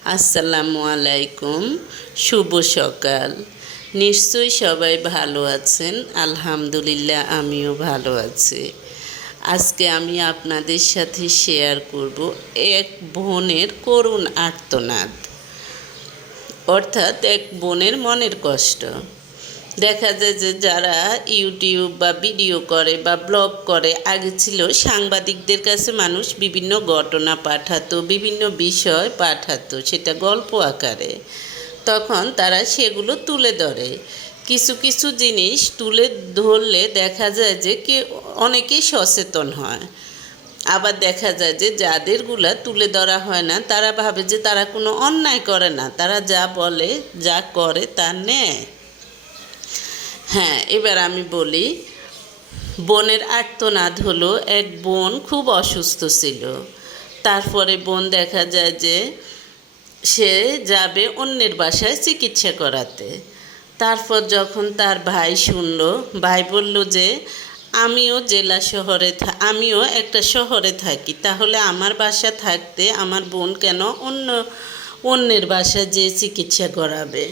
আসসালামু আলাইকুম, শুভ সকাল। নিশ্চয়ই সবাই ভালো আছেন, আলহামদুলিল্লাহ আমিও ভালো আছি। আজকে আমি আপনাদের সাথে শেয়ার করব এক বোনের করুণ আর্তনাদ। অর্থাৎ এক বোনের মনের কষ্ট। দেখা যায় যে যারা ইউটিউব বা ভিডিও করে বা ব্লগ করে, আগে ছিল সাংবাদিকদের কাছে মানুষ বিভিন্ন ঘটনা পাঠাতো, বিভিন্ন বিষয় পাঠাতো, সেটা গল্প আকারে। তখন তারা সেগুলো তুলে ধরে। কিছু কিছু জিনিস তুলে ধরলে দেখা যায় যে কে অনেকেই সচেতন হয়। আবার দেখা যায় যে যাদেরগুলা তুলে ধরা হয় না, তারা ভাবে যে তারা কোনো অন্যায় করে না। তারা যা বলে, যা করে তা নেয়। হ্যাঁ এবার আমি বলি, বোনের আর্তনাদ হলো এক বোন খুব অসুস্থ ছিল। তারপরে বোন দেখা যায় যে সে যাবে অন্যের বাসায় চিকিৎসা করাতে। তারপর যখন তার ভাই শুনলো, ভাই বলল যে, আমিও জেলা শহরে আমিও একটা শহরে থাকি, তাহলে আমার বাসা থাকতে আমার বোন কেন অন্য, অন্যের বাসায় যেয়ে চিকিৎসা করাবে?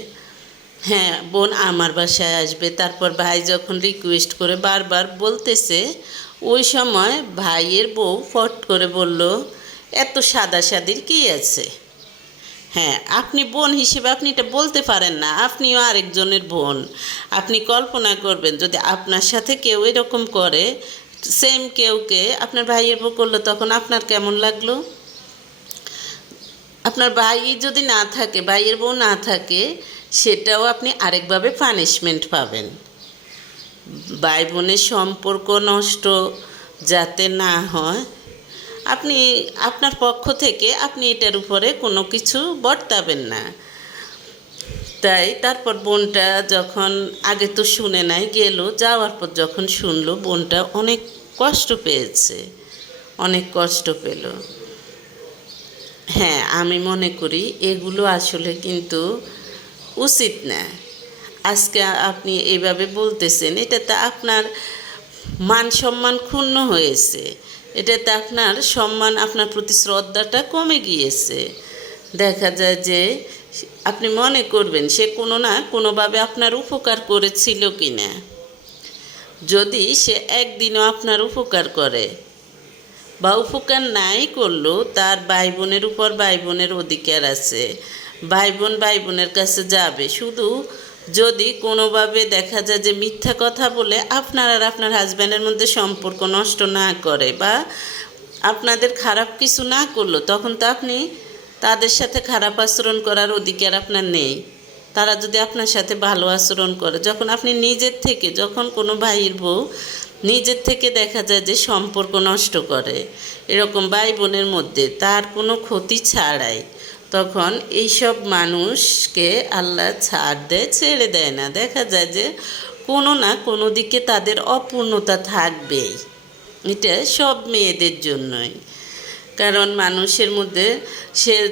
হ্যাঁ বোন আমার বাসায় আসবে। তারপর ভাই যখন রিকোয়েস্ট করে বারবার বলতেছে, ওই সময় ভাইয়ের বউ ফট করে বলল, এত সাদা সাদির কী আছে? হ্যাঁ আপনি বোন হিসেবে আপনি এটা বলতে পারেন না, আপনিও আরেকজনের বোন। আপনি কল্পনা করবেন, যদি আপনার সাথে কেউ এরকম করে সেম কেউকে আপনার ভাইয়ের বউ করল, তখন আপনার কেমন লাগল? আপনার ভাই যদি না থাকে, ভাইয়ের বউ না থাকে, সেটাও আপনি আরেকভাবে পানিশমেন্ট পাবেন। ভাই বোনের সম্পর্ক নষ্ট যাতে না হয়, আপনি, আপনার পক্ষ থেকে আপনি এটার উপরে কোনো কিছু বর্তাবেন না। তাই তারপর বোনটা যখন আগে তো শুনে নাই, গেল, যাওয়ার পর যখন শুনলো, বোনটা অনেক কষ্ট পেয়েছে, অনেক কষ্ট পেল। হ্যাঁ আমি মনে করি এগুলো আসলে কিন্তু উচিত না। আজকে আপনি এভাবে বলতেছেন এটাতে আপনার মান সম্মান ক্ষুণ্ণ হয়েছে। এটাতে আপনার সম্মান, আপনার প্রতি শ্রদ্ধাটা কমে গিয়েছে। দেখা যায় যে আপনি মনে করবেন, সে কোনো না কোনোভাবে আপনার উপকার করেছিল কি না যদি সে একদিনও আপনার উপকার করে বা উপকার নাই করলেও তার ভাই বোনের উপর ভাই বোনের অধিকার আছে। ভাই বোন ভাই বোনের কাছে যাবে। শুধু যদি কোনোভাবে দেখা যায় যে মিথ্যা কথা বলে আপনার আর আপনার হাজব্যান্ডের মধ্যে সম্পর্ক নষ্ট না করে বা আপনাদের খারাপ কিছু না করল, তখন তো আপনি তাদের সাথে খারাপ আচরণ করার অধিকার আপনার নেই। তারা যদি আপনার সাথে ভালো আচরণ করে, যখন আপনি নিজের থেকে, যখন কোনো ভাইয়ের বউ নিজের থেকে দেখা যায় যে সম্পর্ক নষ্ট করে। এরকম ভাই বোনের মধ্যে তার কোনো ক্ষতি ছাড়াই তখন এইসব মানুষকে আল্লাহ ছাড় দেয়, ছেড়ে দেয় না। দেখা যায় যে কোনো না কোনো দিকে তাদের অপূর্ণতা থাকবেই। এটা সব মেয়েদের জন্যই। কারণ মানুষের মধ্যে সে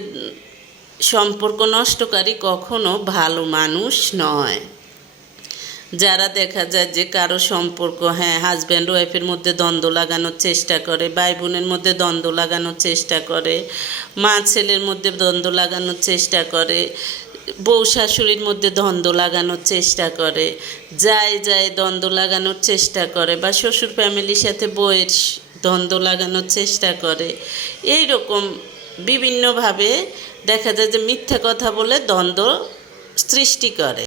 সম্পর্ক নষ্টকারী কখনো ভালো মানুষ নয়। যারা দেখা যায় যে কারও সম্পর্ক হ্যাঁ হাজব্যান্ড ওয়াইফের মধ্যে দ্বন্দ্ব লাগানোর চেষ্টা করে, ভাই বোনের মধ্যে দ্বন্দ্ব লাগানোর চেষ্টা করে, মা ছেলের মধ্যে দ্বন্দ্ব লাগানোর চেষ্টা করে, বউ শাশুড়ির মধ্যে দ্বন্দ্ব লাগানোর চেষ্টা করে, যায় যায় দ্বন্দ্ব লাগানোর চেষ্টা করে বা শ্বশুর ফ্যামিলির সাথে বউয়ের দ্বন্দ্ব লাগানোর চেষ্টা করে। এই রকম বিভিন্নভাবে দেখা যায় যে মিথ্যা কথা বলে দ্বন্দ্ব সৃষ্টি করে।